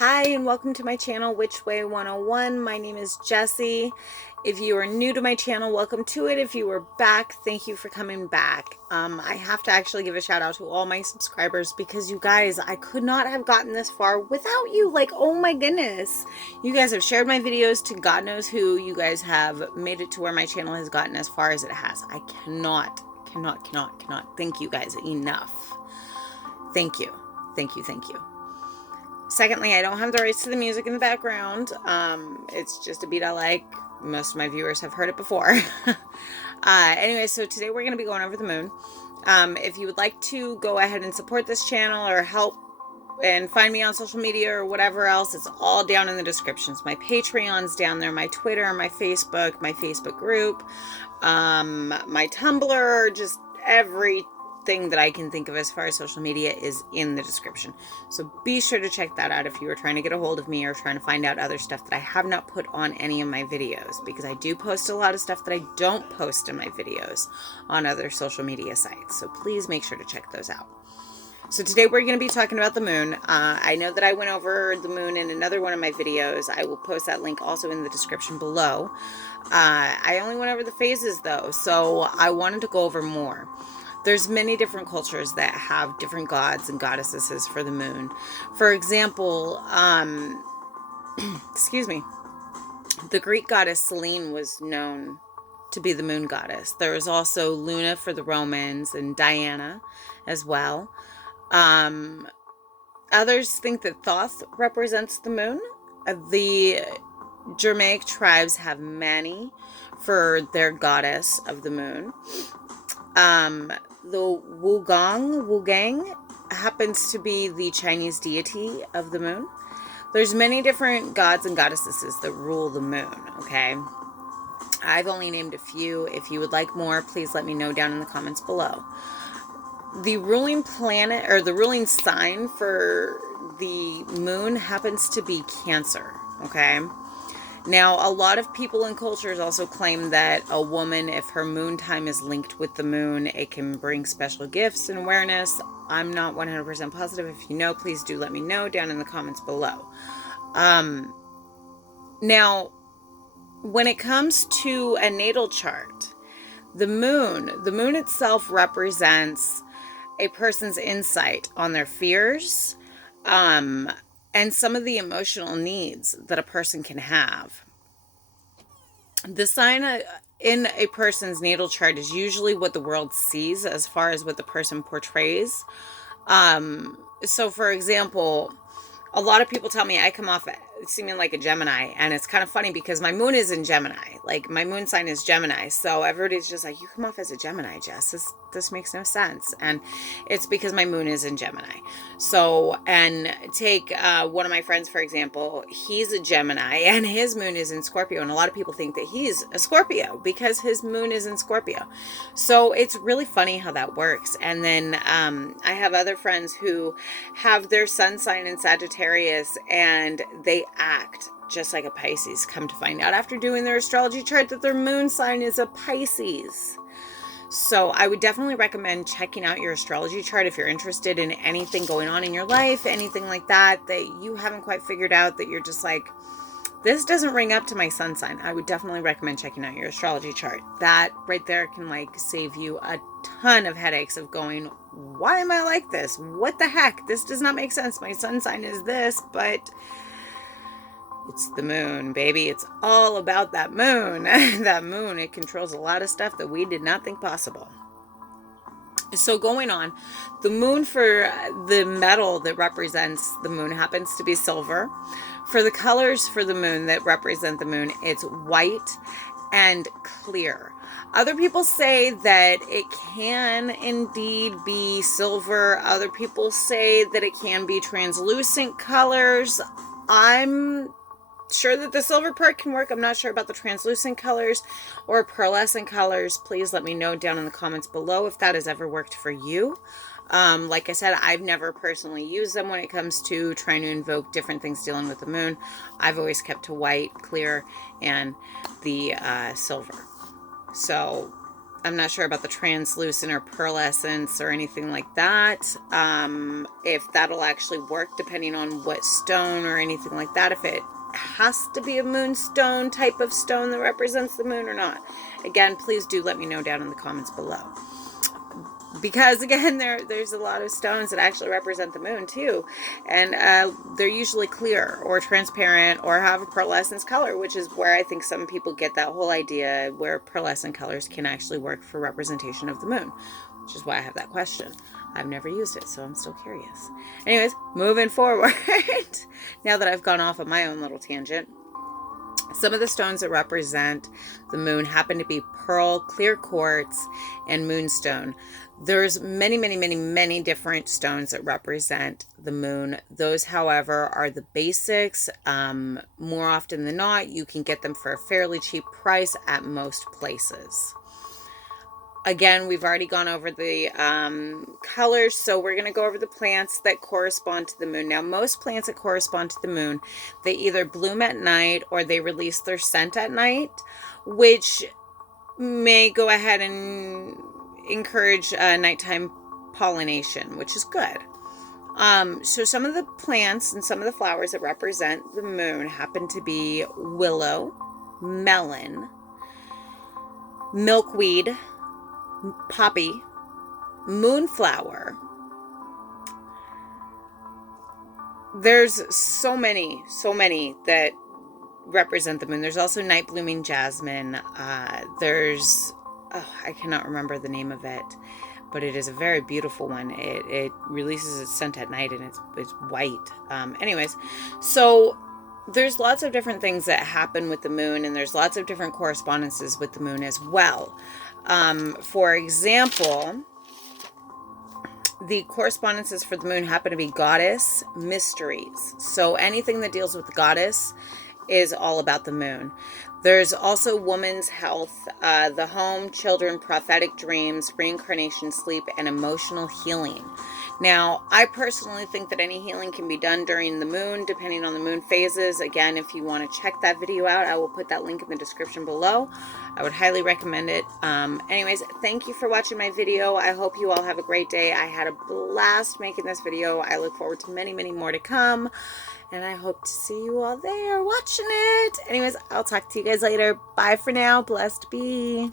Hi and welcome to my channel, Witch Way 101. My name is Jessie. If you are new to my channel, welcome to it. If you are back, thank you for coming back. I have to actually give a shout out to all my subscribers because you guys, I could not have gotten this far without you. Like, oh my goodness. You guys have shared my videos to God knows who. You guys have made it to where my channel has gotten as far as it has. I cannot thank you guys enough. Thank you. Thank you. Thank you. Secondly, I don't have the rights to the music in the background. It's just a beat I like. Most of my viewers have heard it before. Anyway, so today we're going to be going over the moon. If you would like to go ahead and support this channel or help and find me on social media or whatever else, it's all down in the descriptions. My Patreon's down there, my Twitter, my Facebook group, my Tumblr, just everything that I can think of as far as social media is in the description. So be sure to check that out if you are trying to get a hold of me or trying to find out other stuff that I have not put on any of my videos, because I do post a lot of stuff that I don't post in my videos on other social media sites. So please make sure to check those out. So today we're going to be talking about the moon. I know that I went over the moon in another one of my videos. I will post that link also in the description below. I only went over the phases though, so I wanted to go over more. There's many different cultures that have different gods and goddesses for the moon. For example, excuse me, the Greek goddess Selene was known to be the moon goddess. There was also Luna for the Romans and Diana as well. Others think that Thoth represents the moon. The Germanic tribes have Mani for their goddess of the moon. The Wugang happens to be the Chinese deity of the moon. There's many different gods and goddesses that rule the moon, okay? I've only named a few. If you would like more, please let me know down in the comments below. The ruling planet, or the ruling sign for the moon, happens to be Cancer, okay? Now, a lot of people and cultures also claim that a woman, if her moon time is linked with the moon, it can bring special gifts and awareness. I'm not 100% positive. If you know, please do let me know down in the comments below. Now, when it comes to a natal chart, the moon itself represents a person's insight on their fears, and some of the emotional needs that a person can have. The sign in a person's natal chart is usually what the world sees as far as what the person portrays. So for example, a lot of people tell me I come off seeming like a Gemini, and it's kind of funny because my moon is in Gemini. Like, my moon sign is Gemini, so everybody's just like, you come off as a Gemini, Jess. This makes no sense. And it's because my moon is in Gemini. So, and take one of my friends, for example. He's a Gemini, and his moon is in Scorpio, and a lot of people think that he's a Scorpio because his moon is in Scorpio. So it's really funny how that works. And then I have other friends who have their sun sign in Sagittarius, and they act just like a Pisces. Come to find out after doing their astrology chart that their moon sign is a Pisces. So I would definitely recommend checking out your astrology chart if you're interested in anything going on in your life, anything like that you haven't quite figured out, that you're just like, this doesn't ring up to my sun sign. I would definitely recommend checking out your astrology chart. That right there can like save you a ton of headaches of going, why am I like this? What the heck? This does not make sense. My sun sign is this, but it's the moon, baby. It's all about that moon. That moon, it controls a lot of stuff that we did not think possible. So going on, the moon, for the metal that represents the moon, happens to be silver. For the colors for the moon that represent the moon, it's white and clear. Other people say that it can indeed be silver. Other people say that it can be translucent colors. I'm sure that the silver part can work. I'm not sure about the translucent colors or pearlescent colors. Please let me know down in the comments below if that has ever worked for you. Like I said, I've never personally used them when it comes to trying to invoke different things dealing with the moon. I've always kept to white, clear, and the silver. So I'm not sure about the translucent or pearlescence or anything like that. If that'll actually work depending on what stone or anything like that. If it has to be a moonstone type of stone that represents the moon or not. Again, please do let me know down in the comments below. Because again, there's a lot of stones that actually represent the moon too, and they're usually clear or transparent or have a pearlescence color, which is where I think some people get that whole idea where pearlescent colors can actually work for representation of the moon, which is why I have that question. I've never used it, so I'm still curious. Anyways, moving forward, now that I've gone off on my own little tangent, some of the stones that represent the moon happen to be pearl, clear quartz, and moonstone. There's many different stones that represent the moon. Those, however, are the basics. More often than not, you can get them for a fairly cheap price at most places. Again, we've already gone over the colors, so we're going to go over the plants that correspond to the moon. Now, most plants that correspond to the moon, they either bloom at night or they release their scent at night, which may go ahead and encourage nighttime pollination, which is good. So some of the plants and some of the flowers that represent the moon happen to be willow, melon, milkweed, poppy, moonflower. There's so many that represent the moon. There's also night blooming jasmine. I cannot remember the name of it, but it is a very beautiful one. It releases its scent at night, and it's white. Anyways, so there's lots of different things that happen with the moon, and there's lots of different correspondences with the moon as well. For example, the correspondences for the moon happen to be goddess, mysteries. So anything that deals with the goddess is all about the moon. There's also woman's health, the home, children, prophetic dreams, reincarnation, sleep, and emotional healing. Now, I personally think that any healing can be done during the moon, depending on the moon phases. Again, if you want to check that video out, I will put that link in the description below. I would highly recommend it. Anyways, thank you for watching my video. I hope you all have a great day. I had a blast making this video. I look forward to many more to come. And I hope to see you all there watching it. Anyways, I'll talk to you guys later. Bye for now. Blessed be.